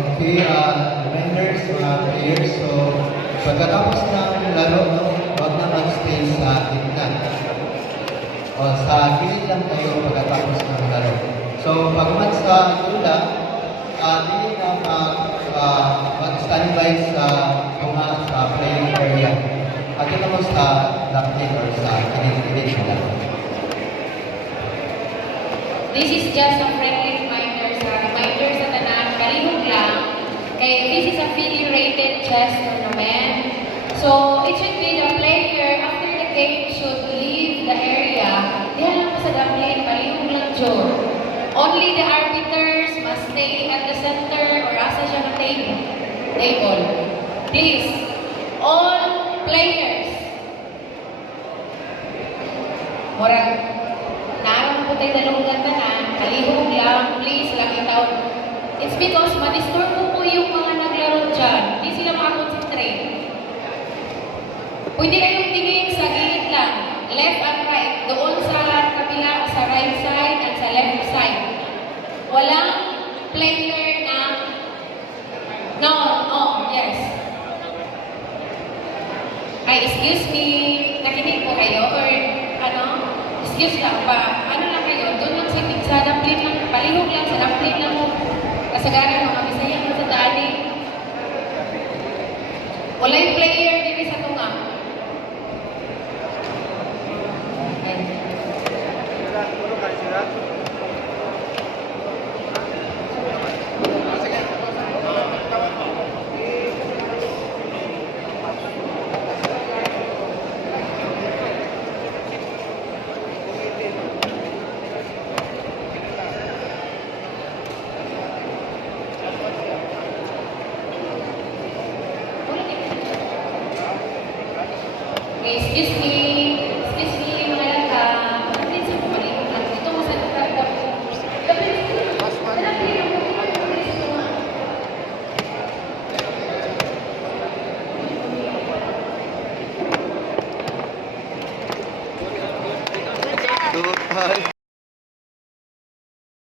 Okay, reminders mga players. So, pagkatapos ng laro, no, huwag na mag-stay sa gitna. O, sa gilid lang kayo pagkatapos ng laro. So, pagmat sa tula, hindi na mag-standby sa tunga sa playing area. At ito naman sa left or sa gilid nila. This is just a friendly reminder sa tanan, kalihog lang. Kaya this is a federated chess tournament. So, it should be the player after the game should leave the area. Diyan lang sa gambling, kalihog lang Joe. Only the arbiters must stay at the center or asa siya ng table. Please, all players. Murag, naroon po tayo dalawang ganda na, kalihog lang, please lang itaw. It's because ma-disturb po yung mga naglaro dyan. Hindi sila makakonsentrate. Pwede kayong tingin sa gilid lang, left and right, doon sa kabila, sa right side at sa left side. Walang player na, no, yes. Ay, excuse me, nakinig po kayo, or ano, excuse lang pa, ano lang kayo, doon lang sa dumpling lang, palihog lang sa dumpling lang mo. Kasagaran mga Bisaya mo sa daanin. Walay player